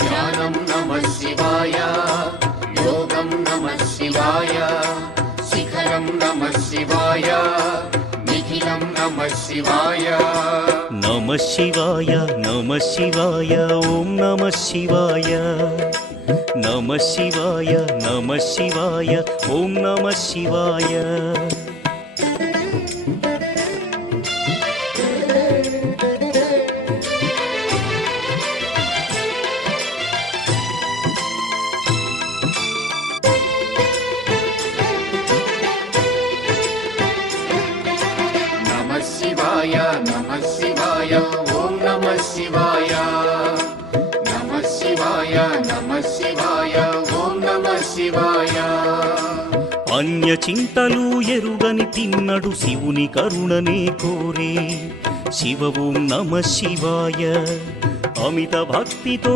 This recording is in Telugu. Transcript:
ధ్యానం నమః శివాయ, యోగం నమః శివాయ, శిఖరం నమః శివాయ, నిఖిలం నమః శివాయ. నమః శివాయ నమః శివాయ ఓం నమః శివాయ. నమః శివాయ నమః శివాయ ఓం నమః శివాయ. నమః శివాయ నమః శివాయ ఓం నమః శివాయ. నమః శివాయ నమః శివాయ ఓం నమః శివాయ. అన్య చింతలు ఎరుగని తిన్నడు శివుని కరుణనే కోరే. శివ ఓం నమః శివాయ. అమిత భక్తితో